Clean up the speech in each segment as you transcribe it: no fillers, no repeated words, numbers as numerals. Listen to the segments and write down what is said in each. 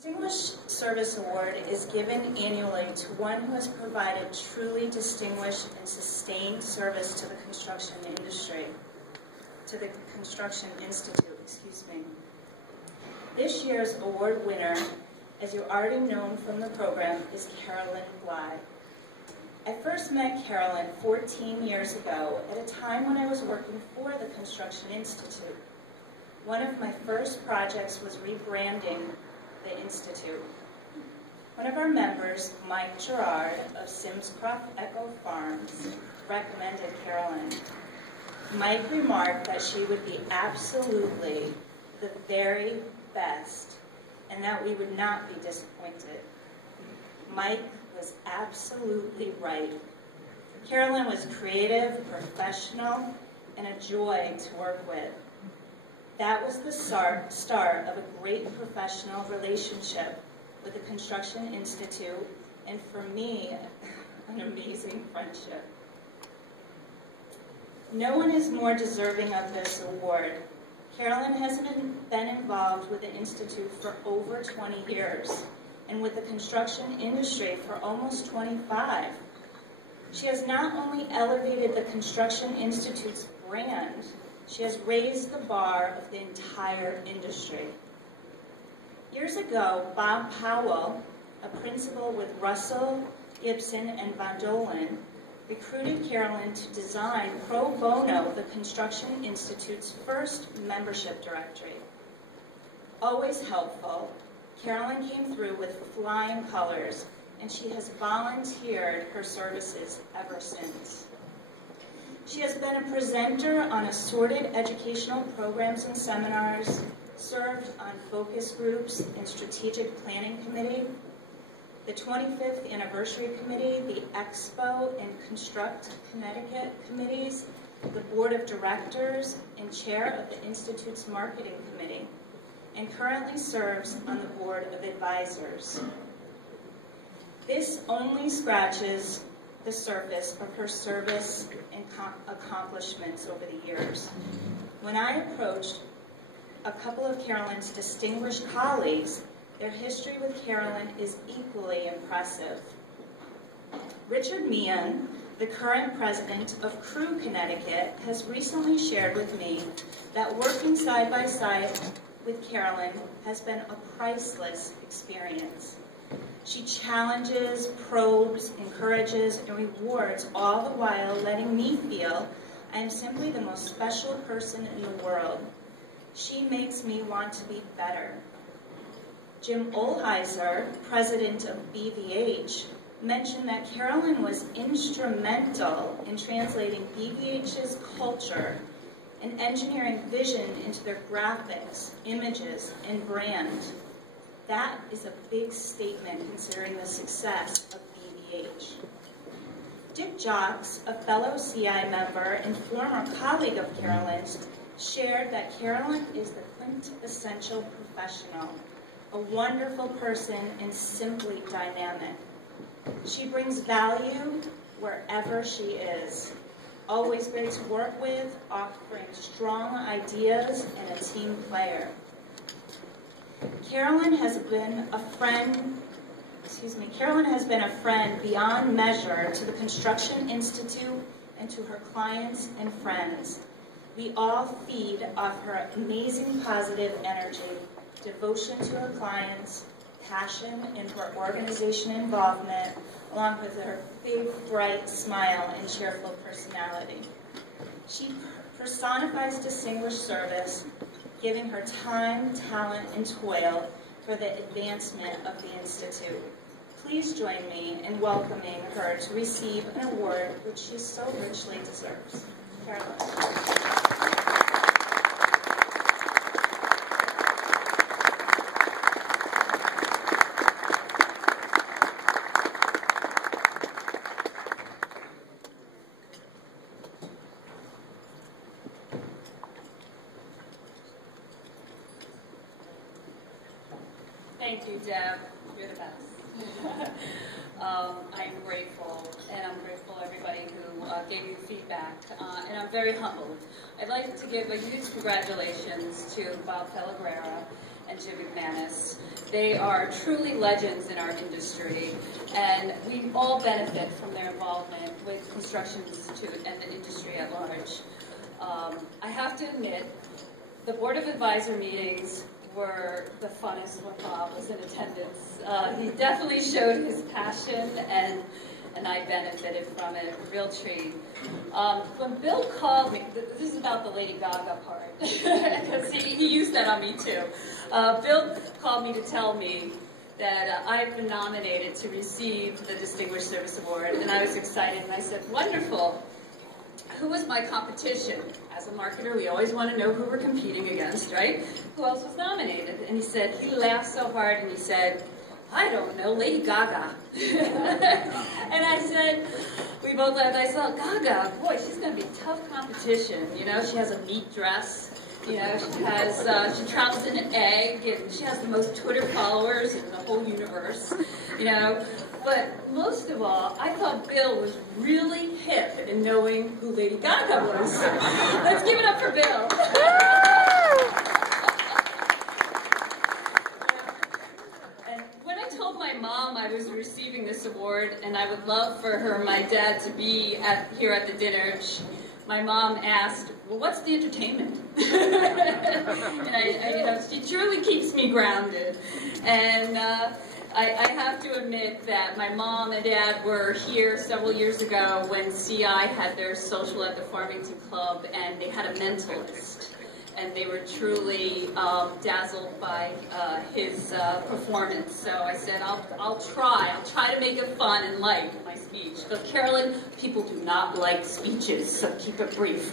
Distinguished Service Award is given annually to one who has provided truly distinguished and sustained service to the construction industry, to the Construction Institute, excuse me. This year's award winner, as you already know from the program, is Carolyn Bligh. I first met Carolyn 14 years ago at a time when I was working for the Construction Institute. One of my first projects was rebranding the Institute. One of our members, Mike Gerard of Simscroft Echo Farms, recommended Carolyn. Mike remarked that she would be absolutely the very best and that we would not be disappointed. Mike was absolutely right. Carolyn was creative, professional, and a joy to work with. That was the start of a great professional relationship with the Construction Institute, and for me, an amazing friendship. No one is more deserving of this award. Carolyn has been involved with the Institute for over 20 years, and with the construction industry for almost 25. She has not only elevated the Construction Institute's brand, she has raised the bar of the entire industry. Years ago, Bob Powell, a principal with Russell, Gibson, and Von Dolen, recruited Carolyn to design pro bono the Construction Institute's first membership directory. Always helpful, Carolyn came through with flying colors, and she has volunteered her services ever since. She has been a presenter on assorted educational programs and seminars, served on focus groups and strategic planning committee, the 25th anniversary committee, the Expo and Construct Connecticut committees, the board of directors, and chair of the Institute's marketing committee, and currently serves on the board of advisors. This only scratches the surface of her service and accomplishments over the years. When I approached a couple of Carolyn's distinguished colleagues, their history with Carolyn is equally impressive. Richard Meehan, the current president of Crew Connecticut, has recently shared with me that working side by side with Carolyn has been a priceless experience. She challenges, probes, encourages, and rewards, all the while letting me feel I am simply the most special person in the world. She makes me want to be better. Jim Olheiser, president of BVH, mentioned that Carolyn was instrumental in translating BVH's culture and engineering vision into their graphics, images, and brand. That is a big statement considering the success of BVH. Dick Jocks, a fellow CI member and former colleague of Carolyn's, shared that Carolyn is the quintessential professional, a wonderful person and simply dynamic. She brings value wherever she is. Always great to work with, offering strong ideas and a team player. Carolyn has been a friend beyond measure to the Construction Institute and to her clients and friends. We all feed off her amazing positive energy, devotion to her clients, passion in her organization involvement, along with her big, bright smile and cheerful personality. She personifies distinguished service, giving her time, talent, and toil for the advancement of the Institute. Please join me in welcoming her to receive an award which she so richly deserves. Carolyn. Thank you, Deb. You're the best. I'm grateful, and I'm grateful to everybody who gave you feedback, and I'm very humbled. I'd like to give a huge congratulations to Bob Fellagrera and Jim McManus. They are truly legends in our industry, and we all benefit from their involvement with Construction Institute and the industry at large. I have to admit, the Board of Advisor meetings were the funnest when Bob was in attendance. He definitely showed his passion, and I benefited from it, a real treat. When Bill called me, this is about the Lady Gaga part, because he used that on me too. Bill called me to tell me that I've been nominated to receive the Distinguished Service Award, and I was excited, and I said, wonderful. Who was my competition? As a marketer, we always want to know who we're competing against, right? Who else was nominated? And he said, he laughed so hard, and he said, I don't know, Lady Gaga. And I said, we both laughed. I said, Gaga, boy, she's going to be tough competition. You know, she has a neat dress. You know, she travels in an egg, and she has the most Twitter followers in the whole universe. You know, but most of all, I thought Bill was really hip in knowing who Lady Gaga was. Let's give it up for Bill. And when I told my mom I was receiving this award, and I would love for her and my dad to be here at the dinner, my mom asked, well, what's the entertainment? And you know, she truly keeps me grounded. And I have to admit that my mom and dad were here several years ago when CI had their social at the Farmington Club, and they had a mentalist. And they were truly dazzled by his performance. So I said, I'll try to make it fun and light, my speech. But Carolyn, people do not like speeches, so keep it brief.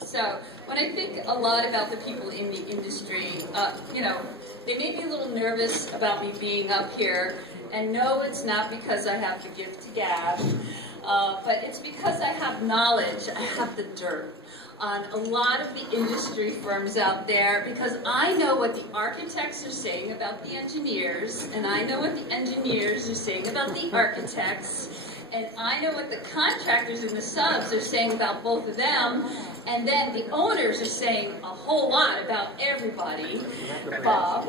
So when I think a lot about the people in the industry, you know, they may be a little nervous about me being up here. And no, it's not because I have the gift to gab, but it's because I have knowledge, I have the dirt on a lot of the industry firms out there, because I know what the architects are saying about the engineers, and I know what the engineers are saying about the architects, and I know what the contractors and the subs are saying about both of them, and then the owners are saying a whole lot about everybody, Bob.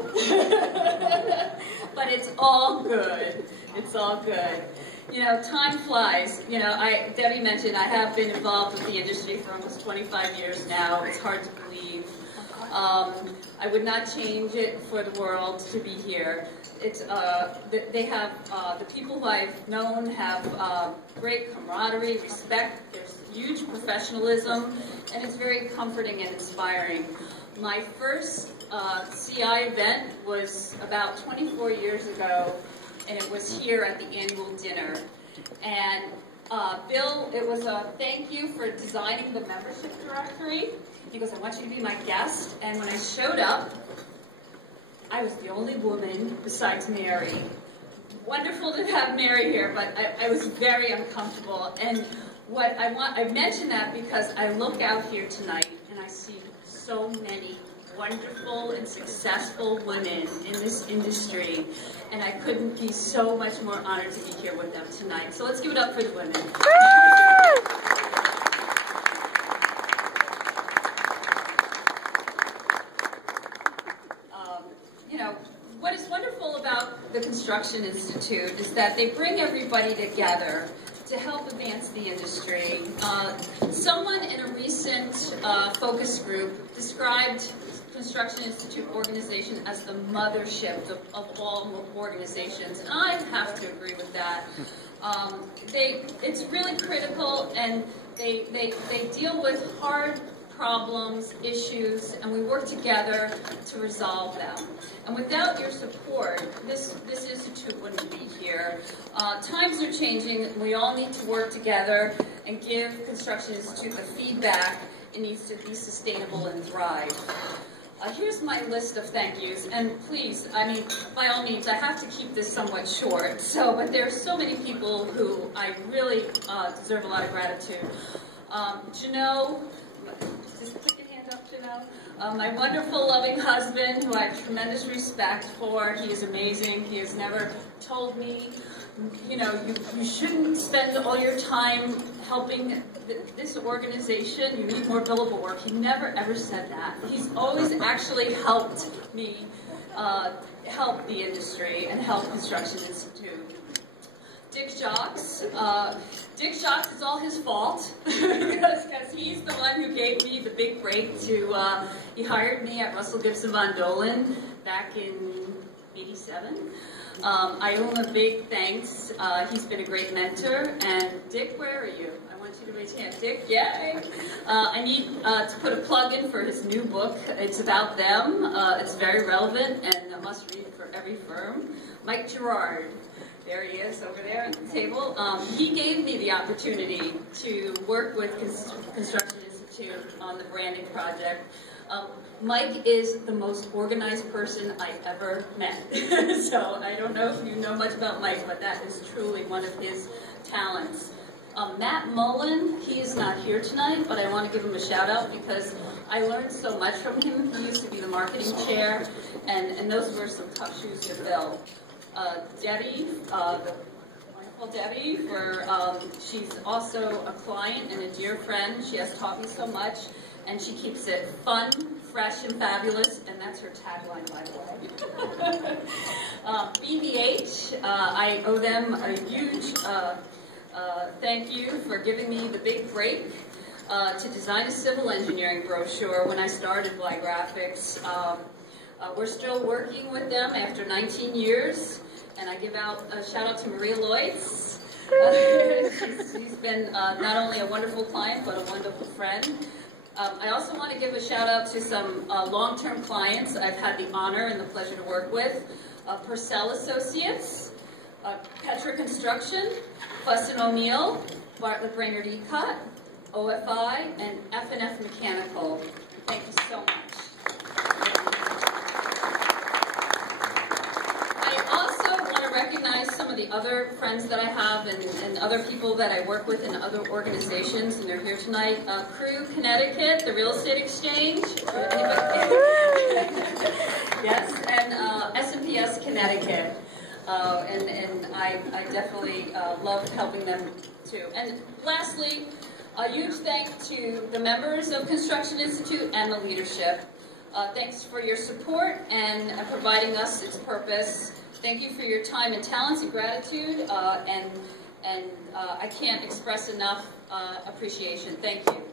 But it's all good. It's all good. You know, time flies. You know, Debbie mentioned I have been involved with the industry for almost 25 years now. It's hard to believe. I would not change it for the world to be here. It's they have the people who I've known have great camaraderie, respect. There's huge professionalism, and it's very comforting and inspiring. My first CI event was about 24 years ago, and it was here at the annual dinner. And Bill, it was a thank you for designing the membership directory. He goes, I want you to be my guest. And when I showed up, I was the only woman besides Mary. Wonderful to have Mary here, but I was very uncomfortable. And what I mention that because I look out here tonight and I see so many wonderful and successful women in this industry, and I couldn't be so much more honored to be here with them tonight. So let's give it up for the women. You know, what is wonderful about the Construction Institute is that they bring everybody together to help advance the industry. Someone in a recent focus group described Construction Institute organization as the mothership of all organizations, and I have to agree with that. It's really critical, and they deal with hard problems, issues, and we work together to resolve them. And without your support, this institute wouldn't be here. Times are changing, and we all need to work together and give Construction Institute the feedback it needs to be sustainable and thrive. Here's my list of thank yous, and please, I mean, by all means, I have to keep this somewhat short, but there are so many people who I really deserve a lot of gratitude. Janelle, just put your hand up, Janelle. My wonderful, loving husband, who I have tremendous respect for. He is amazing. He has never told me, you know, you shouldn't spend all your time helping this organization. You need more billable work. He never, ever said that. He's always actually helped me help the industry and help Construction Institute. Dick Jacques. Dick Jacques, it's all his fault because he's the one who gave me the big break to, he hired me at Russell Gibson Von Dolan back in '87. I owe him a big thanks. He's been a great mentor. And Dick, where are you? I want you to raise your hand. Dick, yay! I need to put a plug in for his new book. It's about them. It's very relevant and a must read for every firm. Mike Gerard. There he is over there at the table. He gave me the opportunity to work with Construction Institute on the branding project. Mike is the most organized person I ever met. So I don't know if you know much about Mike, but that is truly one of his talents. Matt Mullen, he is not here tonight, but I want to give him a shout out because I learned so much from him. He used to be the marketing chair, and those were some tough shoes to fill. Debbie, the wonderful Debbie, she's also a client and a dear friend. She has taught me so much, and she keeps it fun, fresh, and fabulous, and that's her tagline, by the way. BBH, I owe them a huge thank you for giving me the big break to design a civil engineering brochure when I started Bligh Graphics. We're still working with them after 19 years, and I give out a shout out to Maria Lloyds. She's been not only a wonderful client, but a wonderful friend. I also want to give a shout out to some long-term clients I've had the honor and the pleasure to work with. Purcell Associates, Petra Construction, Fuss & O'Neill, Bartlett Brainerd Ecot, OFI, and F&F Mechanical. Thank you so much. Recognize some of the other friends that I have and other people that I work with in other organizations, and they're here tonight. Crew Connecticut, the Real Estate Exchange. Yes, and S&PS Connecticut. And I definitely love helping them too. And lastly, a huge thank to the members of Construction Institute and the leadership. Thanks for your support and providing us its purpose. Thank you for your time and talents and gratitude, and I can't express enough appreciation. Thank you.